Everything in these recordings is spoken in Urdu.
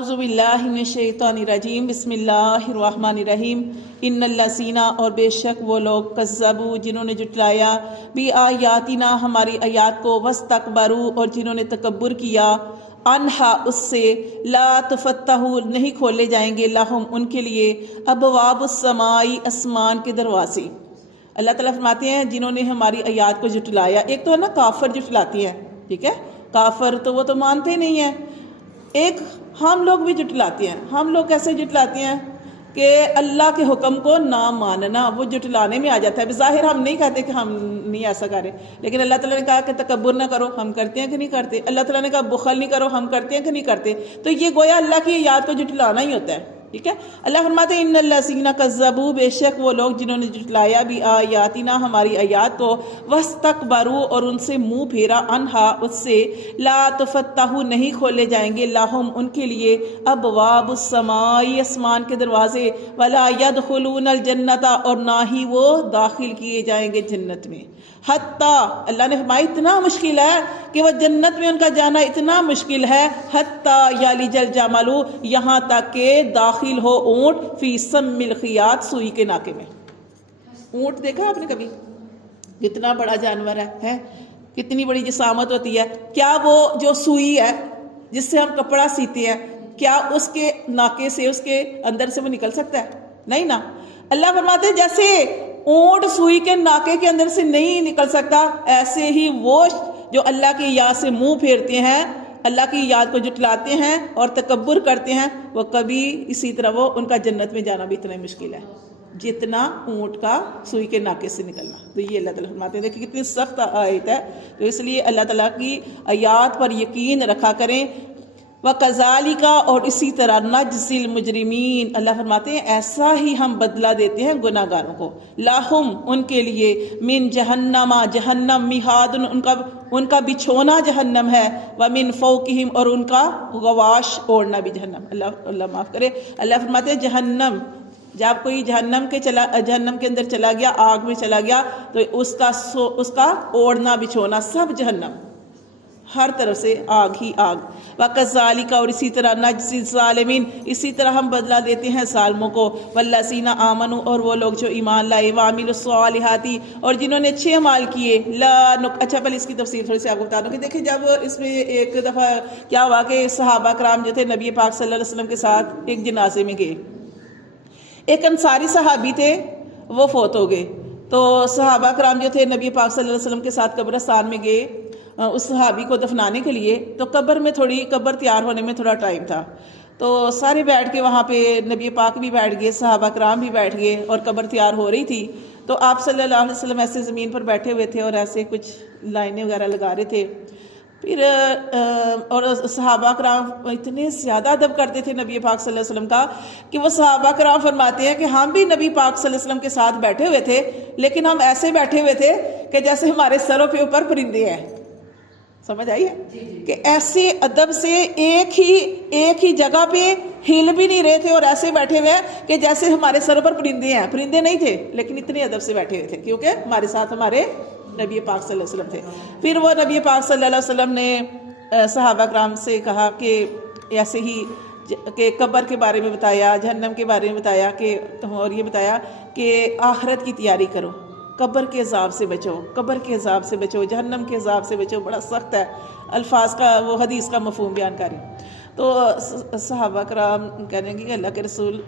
اعوذ باللہ من الشیطان الرجیم بسم اللہ الرحمن الرحیم ان الذین اور بے شک وہ لوگ کذبوا جنہوں نے جھٹلایا بھی آیاتنا ہماری آیات کو واستکبروا اور جنہوں نے تکبر کیا انہا اس سے لا تفتح نہیں کھولے جائیں گے لہم ان کے لیے ابواب السماء آسمان کے دروازے۔ اللہ تعالیٰ فرماتے ہیں جنہوں نے ہماری آیات کو جھٹلایا، ایک تو ہے نا کافر جھٹلاتی ہیں، ٹھیک ہے، کافر تو وہ تو مانتے نہیں ہیں، ایک ہم لوگ بھی جھٹلاتے ہیں۔ ہم لوگ کیسے جھٹلاتے ہیں کہ اللہ کے حکم کو نہ ماننا وہ جھٹلانے میں آ جاتا ہے۔ بظاہر ہم نہیں کہتے کہ ہم نہیں ایسا کریں، لیکن اللہ تعالیٰ نے کہا کہ تکبر نہ کرو، ہم کرتے ہیں کہ نہیں کرتے۔ اللہ تعالیٰ نے کہا بخل نہیں کرو، ہم کرتے ہیں کہ نہیں کرتے۔ تو یہ گویا اللہ کی یاد کو جھٹلانا ہی ہوتا ہے، ٹھیک ہے۔ اللہ فرماتے ہیں ان الذین کذبوا بے شک وہ لوگ جنہوں نے جھٹلایا بھی آیاتنا ہماری آیات کو واستکبروا اور ان سے منہ پھیرا انہا اس سے لا تفتح نہیں کھولے جائیں گے لہم ان کے لیے ابواب السماء آسمان کے دروازے ولا يدخلون الجنت اور نہ ہی وہ داخل کیے جائیں گے جنت میں۔ حتیٰ اللہ نے فرمایا اتنا مشکل ہے کہ وہ جنت میں ان کا جانا اتنا مشکل ہے، حتیٰ یلج الجمل یہاں تک کہ داخل ہو اونٹ فی سم الخیاط سوئی کے ناکے میں۔ اونٹ دیکھا آپ نے کبھی؟ کتنا بڑا جانور ہے، کتنی بڑی جسامت ہوتی ہے، کیا وہ جو سوئی ہے جس سے ہم کپڑا سیتے ہیں کیا اس کے ناکے سے اس کے اندر سے وہ نکل سکتا ہے؟ نہیں نا۔ اللہ فرماتے ہیں جیسے اونٹ سوئی کے ناکے کے اندر سے نہیں نکل سکتا، ایسے ہی وہ جو اللہ کی یاد سے منہ پھیرتے ہیں، اللہ کی یاد کو جھٹلاتے ہیں اور تکبر کرتے ہیں، وہ کبھی اسی طرح وہ ان کا جنت میں جانا بھی اتنا مشکل ہے جتنا اونٹ کا سوئی کے ناکے سے نکلنا۔ تو یہ اللہ تعالیٰ فرماتے ہیں دیکھیں کتنی سخت آیت ہے، تو اس لیے اللہ تعالیٰ کی آیات پر یقین رکھا کریں۔ وَكَذَلِكَ اور اسی طرح نَجْزِي الْمُجْرِمِينَ اللہ فرماتے ہیں ایسا ہی ہم بدلہ دیتے ہیں گناہ گاروں کو۔ لَهُمْ ان کے لیے من جہنم جہنم مہاد ان کا بچھونا جہنم ہے، وَمِن فَوْقِهِمْ اور ان کا غواش اوڑھنا بھی جہنم۔ اللہ معاف کرے، اللہ فرماتے ہیں جہنم جب کوئی جہنم کے اندر چلا گیا، آگ میں چلا گیا، تو اس کا اوڑھنا بچھونا سب جہنم، ہر طرف سے آگ ہی آگ۔ وَكَذَلِكَ اور اسی طرح نَجْزِي الظَّالِمِينَ اسی طرح ہم بدلہ دیتے ہیں ظالموں کو۔ وَالَّذِينَ آمَنُوا اور وہ لوگ جو ایمان لائے، وَعَمِلُوا الصَّالِحَاتِ اور جنہوں نے اچھے اعمال کیے۔ اچھا پہلے اس کی تفسیر تھوڑی سی آپ کو بتا دوں کہ دیکھیں جب اس میں ایک دفعہ کیا ہوا کہ صحابہ کرام جو تھے نبی پاک صلی اللہ علیہ وسلم کے ساتھ ایک جنازے میں گئے، ایک انصاری صحابی تھے وہ فوت ہو گئے، تو صحابہ کرام جو تھے نبی پاک صلی اللہ علیہ وسلم کے ساتھ قبرستان میں گئے اس صحابی کو دفنانے کے لیے، تو قبر تیار ہونے میں تھوڑا ٹائم تھا، تو سارے بیٹھ کے وہاں پہ نبی پاک بھی بیٹھ گئے، صحابہ کرام بھی بیٹھ گئے اور قبر تیار ہو رہی تھی، تو آپ صلی اللہ علیہ وسلم ایسے زمین پر بیٹھے ہوئے تھے اور ایسے کچھ لائنیں وغیرہ لگا رہے تھے۔ پھر اور صحابہ کرام اتنے زیادہ ادب کرتے تھے نبی پاک صلی اللہ علیہ وسلم کا کہ وہ صحابہ کرام فرماتے ہیں کہ ہم بھی نبی پاک صلی اللہ علیہ وسلم کے ساتھ بیٹھے ہوئے تھے، لیکن ہم ایسے بیٹھے ہوئے تھے کہ جیسے ہمارے سروں پہ اوپر پرندے ہیں۔ سمجھ آئی ہے کہ ایسے ادب سے ایک ہی جگہ پہ ہل بھی نہیں رہے تھے اور ایسے بیٹھے ہوئے ہیں کہ جیسے ہمارے سروں پر پرندے ہیں۔ پرندے نہیں تھے لیکن اتنے ادب سے بیٹھے ہوئے تھے کیونکہ ہمارے ساتھ ہمارے نبی پاک صلی اللہ علیہ وسلم تھے۔ پھر وہ نبی پاک صلی اللہ علیہ وسلم نے صحابہ کرام سے کہا کہ ایسے ہی کہ قبر کے بارے میں بتایا، جہنم کے بارے میں بتایا کہ اور یہ بتایا کہ آخرت کی تیاری کرو، قبر کے عذاب سے بچو، قبر کے عذاب سے بچو، جہنم کے عذاب سے بچو۔ بڑا سخت ہے الفاظ کا، وہ حدیث کا مفہوم بیان کری۔ تو صحابہ کرام کہنے لگے کہ اللہ کے رسول،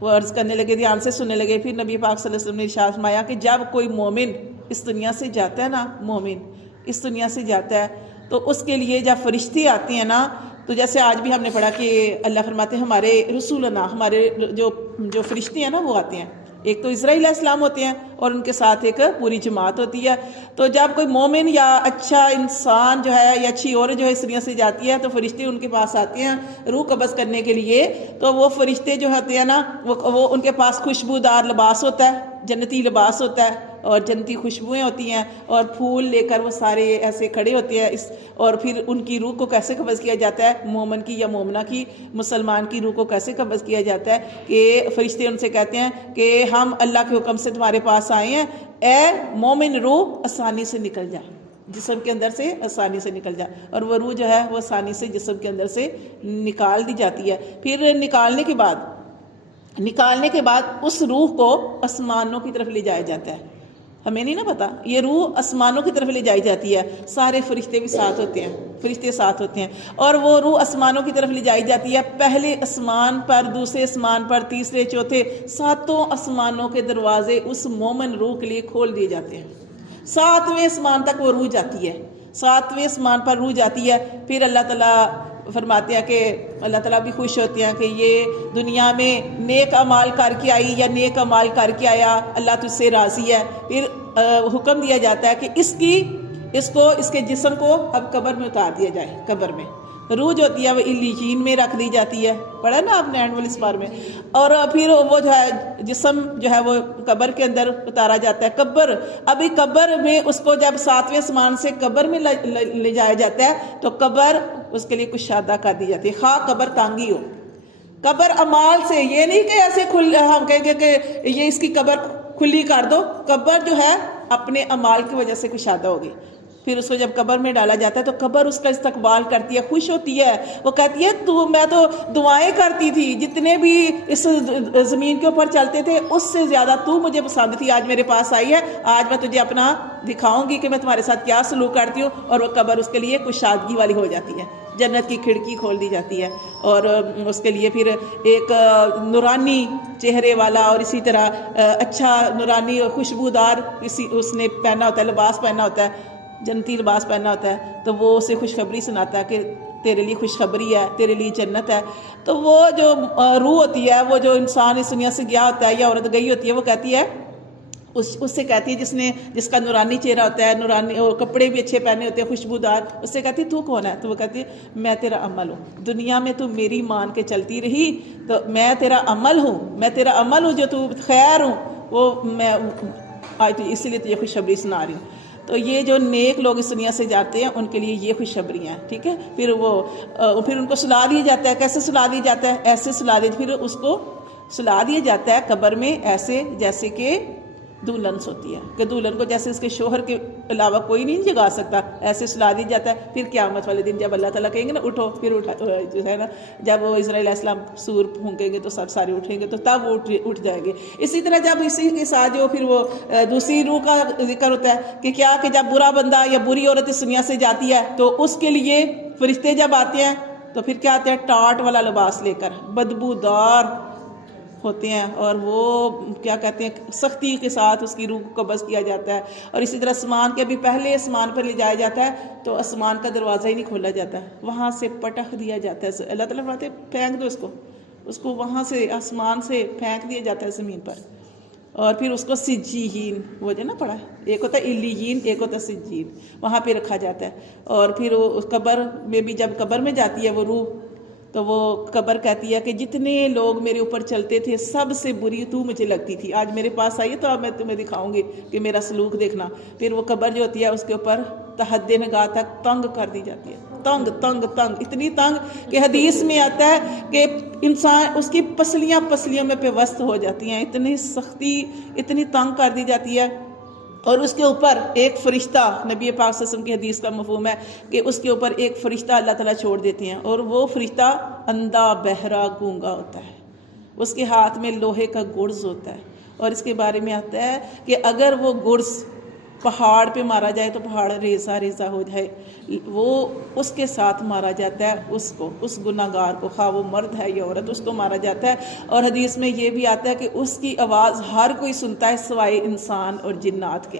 وہ عرض کرنے لگے، دھیان سے سننے لگے۔ پھر نبی پاک صلی اللہ علیہ وسلم نے ارشاد فرمایا کہ جب کوئی مومن اس دنیا سے جاتا ہے نا، مومن اس دنیا سے جاتا ہے تو اس کے لیے جب فرشتے آتے ہیں نا، تو جیسے آج بھی ہم نے پڑھا کہ اللہ فرماتے ہیں ہمارے رسولنا، ہمارے جو فرشتے ہیں نا وہ آتے ہیں، ایک تو اسرائیل علیہ السلام ہوتے ہیں اور ان کے ساتھ ایک پوری جماعت ہوتی ہے۔ تو جب کوئی مومن یا اچھا انسان جو ہے یا اچھی عورت جو ہے اس دنیا سے جاتی ہے تو فرشتے ان کے پاس آتے ہیں روح قبض کرنے کے لیے۔ تو وہ فرشتے جو ہوتے ہیں نا وہ ان کے پاس خوشبودار لباس ہوتا ہے، جنتی لباس ہوتا ہے اور جنتی خوشبوئیں ہوتی ہیں اور پھول لے کر وہ سارے ایسے کھڑے ہوتے ہیں اور پھر ان کی روح کو کیسے قبض کیا جاتا ہے، مومن کی یا مومنہ کی، مسلمان کی روح کو کیسے قبض کیا جاتا ہے کہ فرشتے ان سے کہتے ہیں کہ ہم اللہ کے حکم سے تمہارے پاس آئے ہیں، اے مومن روح آسانی سے نکل جا، جسم کے اندر سے آسانی سے نکل جائے، اور وہ روح جو ہے وہ آسانی سے جسم کے اندر سے نکال دی جاتی ہے۔ پھر نکالنے کے بعد اس روح کو آسمانوں کی طرف لے جایا جاتا ہے۔ ہمیں نہیں نا پتا، یہ روح آسمانوں کی طرف لے جائی جاتی ہے، سارے فرشتے بھی ساتھ ہوتے ہیں، فرشتے ساتھ ہوتے ہیں، اور وہ روح آسمانوں کی طرف لے جائی جاتی ہے۔ پہلے آسمان پر، دوسرے آسمان پر، تیسرے، چوتھے، ساتوں آسمانوں کے دروازے اس مومن روح کے لیے کھول دیے جاتے ہیں۔ 7ویں آسمان تک وہ روح جاتی ہے، 7ویں آسمان پر روح جاتی ہے۔ پھر اللہ تعالیٰ فرماتے ہیں کہ اللہ تعالیٰ بھی خوش ہوتے ہیں کہ یہ دنیا میں نیک اعمال کر کے آئی یا نیک اعمال کر کے آیا، اللہ تجھ سے راضی ہے۔ پھر حکم دیا جاتا ہے کہ اس کے جسم کو اب قبر میں اتار دیا جائے۔ قبر میں روح جو ہوتی ہے وہ علیین میں رکھ دی جاتی ہے، پڑھا نا آپ نے اینڈ والی اس بار میں، اور پھر وہ جو ہے جسم جو ہے وہ قبر کے اندر اتارا جاتا ہے۔ ابھی قبر میں اس کو جب 7ویں آسمان سے قبر میں لے جایا جاتا ہے تو قبر اس کے لیے کشادہ کر دی جاتی ہے، خواہ قبر تانگی ہو۔ قبر اعمال سے، یہ نہیں کہ ایسے ہم کہیں گے کہ یہ اس کی قبر کھلی کر دو، قبر جو ہے اپنے اعمال کی وجہ سے کشادہ ہوگی۔ پھر اس کو جب قبر میں ڈالا جاتا ہے تو قبر اس کا استقبال کرتی ہے، خوش ہوتی ہے، وہ کہتی ہے میں تو دعائیں کرتی تھی، جتنے بھی اس زمین کے اوپر چلتے تھے اس سے زیادہ تو مجھے پسند تھی، آج میرے پاس آئی ہے، آج میں تجھے اپنا دکھاؤں گی کہ میں تمہارے ساتھ کیا سلوک کرتی ہوں، اور وہ قبر اس کے لیے کشادگی والی ہو جاتی ہے، جنت کی کھڑکی کھول دی جاتی ہے، اور اس کے لیے پھر ایک نورانی چہرے والا اور اسی طرح اچھا نورانی خوشبودار اس نے پہنا ہوتا ہے، لباس پہنا ہوتا ہے، جنتی لباس پہنا ہوتا ہے، تو وہ اسے خوشخبری سناتا ہے کہ تیرے لیے خوشخبری ہے، تیرے لیے جنت ہے۔ تو وہ جو روح ہوتی ہے، وہ جو انسان اس دنیا سے گیا ہوتا ہے یا عورت گئی ہوتی ہے، وہ کہتی ہے، اس سے کہتی ہے جس کا نورانی چہرہ ہوتا ہے، نورانی اور کپڑے بھی اچھے پہنے ہوتے ہیں خوشبودار، اس سے کہتی ہے تو کون ہے؟ تو وہ کہتی ہے میں تیرا عمل ہوں، دنیا میں تو میری مان کے چلتی رہی تو میں تیرا عمل ہوں، جو تو خیر ہوں وہ میں آج اسی لیے تجھے خوشخبری سنا رہی ہوں۔ تو یہ جو نیک لوگ اس دنیا سے جاتے ہیں ان کے لیے یہ خوشخبریاں ہیں، ٹھیک ہے۔ پھر ان کو سلا دیا جاتا ہے، کیسے سلا دیا جاتا ہے؟ ایسے سلا دیا، پھر اس کو سلا دیا جاتا ہے قبر میں ایسے جیسے کہ دلہن ہوتی ہے، کہ دلہن کو جیسے اس کے شوہر کے علاوہ کوئی نہیں جگا سکتا، ایسے سلا دیا جاتا ہے۔ پھر قیامت والے دن جب اللہ تعالیٰ کہیں گے نا اٹھو، پھر جو ہے نا جب وہ اسرائیل علیہ السلام سور پھونکیں گے تو سب سارے اٹھیں گے، تو تب وہ اٹھ جائیں گے۔ اسی طرح جب اسی کے ساتھ جو پھر وہ دوسری روح کا ذکر ہوتا ہے کہ جب برا بندہ یا بری عورت اس دنیا سے جاتی ہے تو اس کے لیے فرشتے جب آتے ہیں تو پھر کیا آتے ہیں؟ ٹاٹ والا لباس لے کر، بدبودار ہوتے ہیں، اور وہ کیا کہتے ہیں سختی کے ساتھ اس کی روح کو قبض کیا جاتا ہے۔ اور اسی طرح آسمان کے بھی پہلے آسمان پر لے جایا جاتا ہے تو آسمان کا دروازہ ہی نہیں کھولا جاتا ہے، وہاں سے پٹخ دیا جاتا ہے، اللہ تعالیٰ فرماتے ہیں پھینک دو اس کو وہاں سے آسمان سے پھینک دیا جاتا ہے زمین پر، اور پھر اس کو سجین، وہ جو نا پڑھا ہے، ایک ہوتا ہے علیین، ایک ہوتا ہے سجین، وہاں پہ رکھا جاتا ہے۔ اور پھر اس قبر میں بھی جب قبر میں جاتی ہے وہ روح تو وہ قبر کہتی ہے کہ جتنے لوگ میرے اوپر چلتے تھے سب سے بری تو مجھے لگتی تھی، آج میرے پاس آئی ہے تو اب میں تمہیں دکھاؤں گی کہ میرا سلوک دیکھنا۔ پھر وہ قبر جو ہوتی ہے اس کے اوپر تحد نگاہ تک تنگ کر دی جاتی ہے، تنگ اتنی تنگ کہ حدیث میں آتا ہے کہ انسان اس کی پسلیوں میں پیوست ہو جاتی ہیں، اتنی سختی، اتنی تنگ کر دی جاتی ہے۔ اور اس کے اوپر ایک فرشتہ، نبی پاک صلی اللہ علیہ وسلم کی حدیث کا مفہوم ہے کہ اس کے اوپر ایک فرشتہ اللہ تعالیٰ چھوڑ دیتے ہیں، اور وہ فرشتہ اندھا، بہرا، گونگا ہوتا ہے، اس کے ہاتھ میں لوہے کا گرز ہوتا ہے، اور اس کے بارے میں آتا ہے کہ اگر وہ گرز پہاڑ پہ مارا جائے تو پہاڑ ریزہ ہو جائے، وہ اس کے ساتھ مارا جاتا ہے، اس گناہگار کو، خواہ وہ مرد ہے یا عورت، اس کو مارا جاتا ہے۔ اور حدیث میں یہ بھی آتا ہے کہ اس کی آواز ہر کوئی سنتا ہے سوائے انسان اور جنات کے،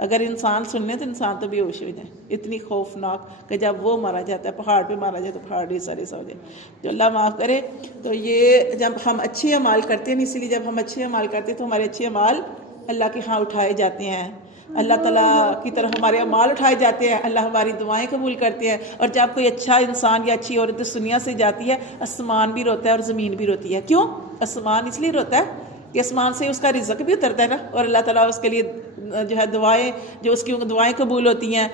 اگر انسان سننے تو انسان تو بے ہوش ہو جائے، اتنی خوفناک کہ جب وہ مارا جاتا ہے، پہاڑ پہ مارا جائے تو پہاڑ ریزہ ہو جائے، جو اللہ معاف کرے۔ تو یہ جب ہم اچھے اعمال کرتے ہیں، اسی لیے جب ہم اچھے اعمال کرتے ہیں تو ہمارے اچھے اعمال اللہ کے ہاں اٹھائے جاتے ہیں، اللہ تعالیٰ کی طرف ہمارے اعمال اٹھائے جاتے ہیں، اللہ ہماری دعائیں قبول کرتے ہیں۔ اور جب کوئی اچھا انسان یا اچھی عورت اس دنیا سے جاتی ہے، آسمان بھی روتا ہے اور زمین بھی روتی ہے۔ کیوں؟ آسمان اس لیے روتا ہے کہ آسمان سے اس کا رزق بھی اترتا ہے نا، اور اللہ تعالیٰ اس کے لیے جو ہے دعائیں، جو اس کی دعائیں قبول ہوتی ہیں،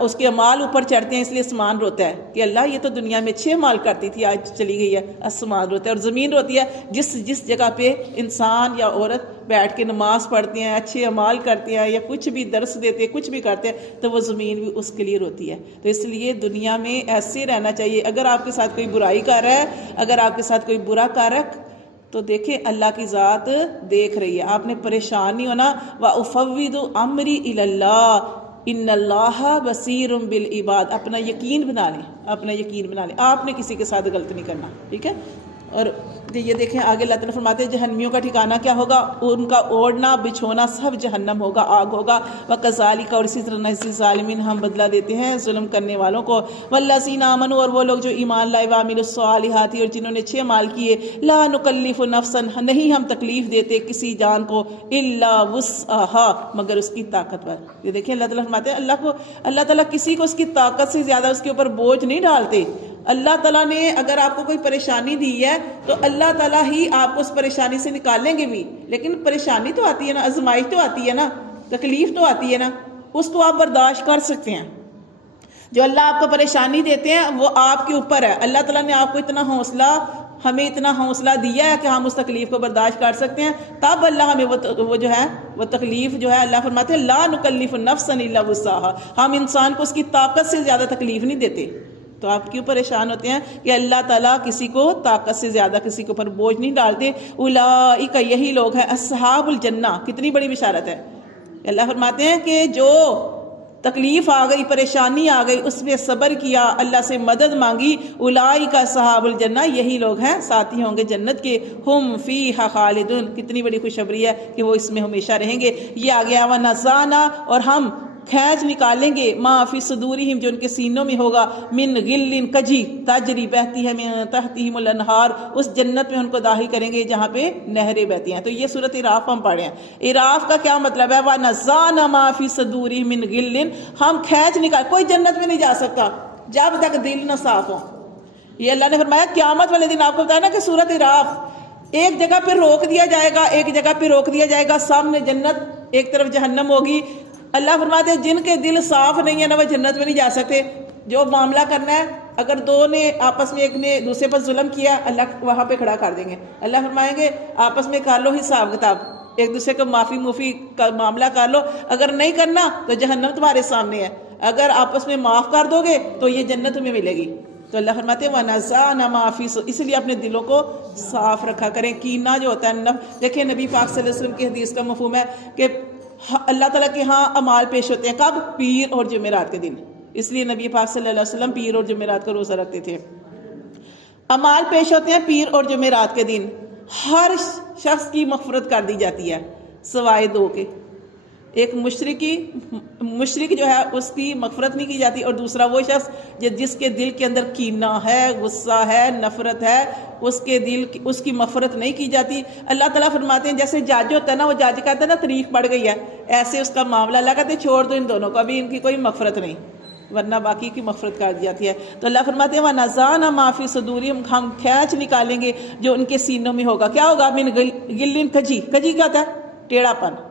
اس کے اعمال اوپر چڑھتے ہیں، اس لیے آسمان روتا ہے کہ اللہ یہ تو دنیا میں اچھے اعمال کرتی تھی، آج چلی گئی ہے، آسمان روتا ہے۔ اور زمین روتی ہے جس جگہ پہ انسان یا عورت بیٹھ کے نماز پڑھتے ہیں، اچھے اعمال کرتے ہیں، یا کچھ بھی درس دیتے ہیں، کچھ بھی کرتے ہیں، تو وہ زمین بھی اس کے لیے روتی ہے۔ تو اس لیے دنیا میں ایسے رہنا چاہیے۔ اگر آپ کے ساتھ کوئی برائی کر رہا ہے، اگر آپ کے ساتھ کوئی برا کر رہا ہے، تو دیکھیں اللہ کی ذات دیکھ رہی ہے، آپ نے پریشان نہیں ہونا۔ وَأُفَوِّضُ أَمْرِي إِلَى اللَّهِ ان اللہ بصیر بالعباد، اپنا یقین بنا لیں، اپنا یقین بنا لیں، آپ نے کسی کے ساتھ غلط نہیں کرنا، ٹھیک ہے۔ اور یہ دیکھیں آگے اللہ تعالیٰ فرماتے ہیں جہنمیوں کا ٹھکانہ کیا ہوگا، ان کا اوڑھنا بچھونا سب جہنم ہوگا، آگ ہوگا۔ وَكَذَلِكَ، اور اسی طرح نجزی الظالمین، ہم بدلہ دیتے ہیں ظلم کرنے والوں کو۔ وَالَّذِينَ آمَنُوا، اور وہ لوگ جو ایمان لائے، وَعَمِلُوا الصَّالِحَاتِ، اور جنہوں نے اچھے اعمال کیے، لَا نُكَلِّفُ نَفْسًا، نہیں ہم تکلیف دیتے کسی جان کو، إِلَّا وُسْعَهَا، مگر اس کی طاقت پر۔ یہ دیکھیں اللہ تعالیٰ فرماتے ہیں اللہ تعالیٰ کسی کو اس کی طاقت سے زیادہ اس کے اوپر بوجھ نہیں ڈالتے۔ اللہ تعالیٰ نے اگر آپ کو کوئی پریشانی دی ہے تو اللہ تعالیٰ ہی آپ کو اس پریشانی سے نکالیں گے بھی، لیکن پریشانی تو آتی ہے نا، آزمائش تو آتی ہے نا، تکلیف تو آتی ہے نا، اس کو آپ برداشت کر سکتے ہیں۔ جو اللہ آپ کو پریشانی دیتے ہیں وہ آپ کے اوپر ہے۔ اللہ تعالیٰ نے آپ کو اتنا حوصلہ، ہمیں اتنا حوصلہ دیا ہے کہ ہم اس تکلیف کو برداشت کر سکتے ہیں، تب اللہ ہمیں وہ جو ہے وہ تکلیف جو ہے، اللہ فرماتے ہیں لا نکلف نفسا الا وسعها، ہم انسان کو اس کی طاقت سے زیادہ تکلیف نہیں دیتے۔ تو آپ کیوں پریشان ہوتے ہیں کہ اللہ تعالیٰ کسی کو طاقت سے زیادہ کسی کے اوپر بوجھ نہیں ڈالتے۔ اولئک، یہی لوگ ہیں، اصحاب الجنہ، کتنی بڑی بشارت ہے۔ اللہ فرماتے ہیں کہ جو تکلیف آ گئی، پریشانی آ گئی، اس میں صبر کیا، اللہ سے مدد مانگی، اولئک اصحاب الجنہ، یہی لوگ ہیں ساتھی ہوں گے جنت کے، ہم فیہا خالدون، کتنی بڑی خوشخبری ہے کہ وہ اس میں ہمیشہ رہیں گے۔ یہ آ گیا ونزعنا، اور ہم کھینچ نکالیں گے، ما فی صدورہم، جو ان کے سینوں میں ہوگا، من غل، کجی، تجری، بہتی ہے، من تحتہم الانہار، اس جنت میں ان کو داخل کریں گے جہاں پہ نہریں بہتی ہیں۔ تو یہ سورۃ اعراف ہم پڑھے ہیں۔ اعراف کا کیا مطلب ہے؟ وَنَزَّعْنَا مَا فِي صُدُورِهِم مِّن غِلٍّ، ہم کھینچ نکال، کوئی جنت میں نہیں جا سکتا جب تک دل نہ صاف ہو۔ یہ اللہ نے فرمایا قیامت والے دن، آپ کو بتایا نا کہ سورۃ اعراف ایک جگہ پہ روک دیا جائے گا، ایک جگہ پہ روک دیا جائے گا، سامنے جنت، ایک طرف جہنم ہوگی۔ اللہ فرماتے ہیں جن کے دل صاف نہیں ہے نا وہ جنت میں نہیں جا سکتے۔ جو معاملہ کرنا ہے، اگر دو نے آپس میں، ایک نے دوسرے پر ظلم کیا، اللہ وہاں پہ کھڑا کر دیں گے۔ اللہ فرمائیں گے آپس میں کر لو حساب کتاب، ایک دوسرے کو معافی موفی کا معاملہ کر لو، اگر نہیں کرنا تو جہنم تمہارے سامنے ہے، اگر آپس میں معاف کر دو گے تو یہ جنت تمہیں ملے گی۔ تو اللہ فرماتے ہیں وَنَزَعْنَا مَا فِي صُدُورِهِم، اس لیے اپنے دلوں کو صاف رکھا کریں۔ کینہ جو ہوتا ہے، دیکھیں نبی پاک صلی اللہ علیہ وسلم کی حدیث کا مفہوم ہے کہ اللہ تعالیٰ کے ہاں اعمال پیش ہوتے ہیں کب؟ پیر اور جمعرات کے دن۔ اس لیے نبی پاک صلی اللہ علیہ وسلم پیر اور جمعرات کو روزہ رکھتے تھے۔ اعمال پیش ہوتے ہیں پیر اور جمعرات کے دن، ہر شخص کی مغفرت کر دی جاتی ہے سوائے دو کے۔ ایک مشرک جو ہے اس کی مغفرت نہیں کی جاتی، اور دوسرا وہ شخص جس کے دل کے اندر کینہ ہے، غصہ ہے، نفرت ہے، اس کی مغفرت نہیں کی جاتی۔ اللہ تعالیٰ فرماتے ہیں جیسے جج ہوتا ہے نا، وہ جج کہتا ہے نا تاریخ پڑ گئی ہے، ایسے اس کا معاملہ، اللہ کہتے ہیں چھوڑ دو ان دونوں کو، ابھی ان کی کوئی مغفرت نہیں، ورنہ باقی کی مغفرت کر دی جاتی ہے۔ تو اللہ فرماتے ہیں وَنَزَعْنَا مَا فِي صُدُورِهِم، ہم کھینچ نکالیں گے جو ان کے سینوں میں ہوگا۔ کیا ہوگا؟ من غل، کجی کیا ہوتا ہے؟ ٹیڑھا پن۔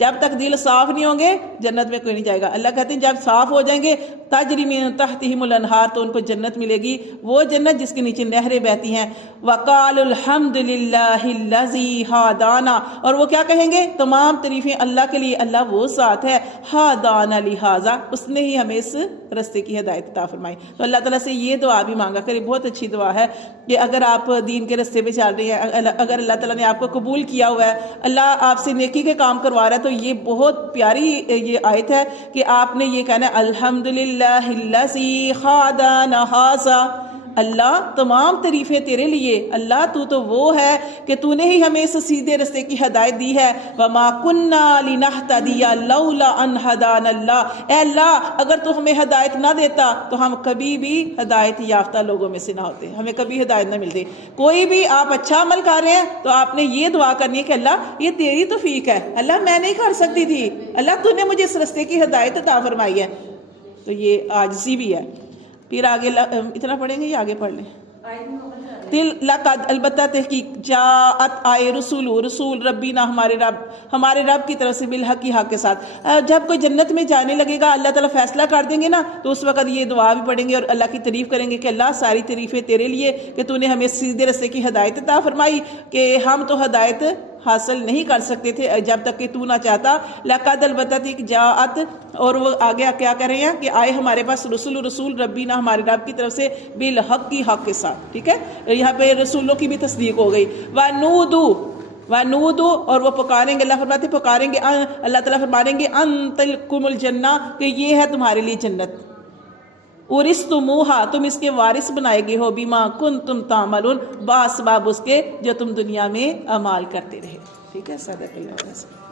جب تک دل صاف نہیں ہوں گے جنت میں کوئی نہیں جائے گا۔ اللہ کہتے ہیں جب صاف ہو جائیں گے، تجری من تحتہم الانہار، تو ان کو جنت ملے گی، وہ جنت جس کے نیچے نہریں بہتی ہیں۔ وقالوا الحمد للہ الذی ہدانا، اور وہ کیا کہیں گے؟ تمام تعریفیں اللہ کے لیے، اللہ وہ ذات ہے، ہدانا لہذا، اس نے ہی ہمیں اس رستے کی ہدایت عطا فرمائی۔ تو اللہ تعالیٰ سے یہ دعا بھی مانگا کرے، بہت اچھی دعا ہے کہ اگر آپ دین کے رستے پہ چل رہے ہیں، اگر اللہ تعالیٰ نے آپ کو قبول کیا ہوا ہے، اللہ آپ سے نیکی کے کام کروا رہا ہے، تو یہ بہت پیاری یہ آیت ہے کہ آپ نے یہ کہنا ہے الحمدللہ الذی ہدانا ھذا، اللہ تمام تعریفیں تیرے لیے، اللہ تو وہ ہے کہ تو نے ہی ہمیں اس سیدھے رستے کی ہدایت دی ہے۔ وما کننا لنہتدی لولا ان ہدانا اللہ، اے اللہ اگر تو ہمیں ہدایت نہ دیتا تو ہم کبھی بھی ہدایت یافتہ لوگوں میں سے نہ ہوتے، ہمیں کبھی ہدایت نہ ملتی۔ کوئی بھی آپ اچھا عمل کر رہے ہیں تو آپ نے یہ دعا کرنی ہے کہ اللہ یہ تیری توفیق ہے، اللہ میں نہیں کر سکتی تھی، اللہ تو نے مجھے اس رستے کی ہدایت عطا فرمائی ہے۔ تو یہ عاجزی بھی ہے۔ پھر آگے اتنا پڑھیں گے یا آگے پڑھ لیں؟ لقد البتہ تحقیق جاءت آئے رسول ربینا ہمارے رب کی طرف سے بالحق حق کے ساتھ. جب کوئی جنت میں جانے لگے گا اللہ تعالیٰ فیصلہ کر دیں گے نا تو اس وقت یہ دعا بھی پڑھیں گے اور اللہ کی تعریف کریں گے کہ اللہ ساری تعریفیں تیرے لیے کہ تو نے ہمیں سیدھے راستے کی ہدایت عطا فرمائی کہ ہم تو ہدایت حاصل نہیں کر سکتے تھے جب تک کہ تو نہ چاہتا. لقد البتہ جاءت اور وہ آگے کیا کر رہے ہیں کہ آئے ہمارے پاس رسول ربینا ہمارے رب کی طرف سے بالحق کی حق کے ساتھ. ٹھیک ہے یہاں پہ رسولوں کی بھی تصدیق ہو گئی. وَنُودُ اور وہ پکاریں گے اللہ فرماتے پکاریں گے اللہ تعالیٰ فرمائیں گے ان تلکم الجنہ کہ یہ ہے تمہارے لیے جنت. اورثتموہا تم اس کے وارث بنائے گئے ہو بما کنتم تعملون باسباب اس کے جو تم دنیا میں اعمال کرتے رہے. ٹھیک ہے صدق اللہ علیہ وسلم.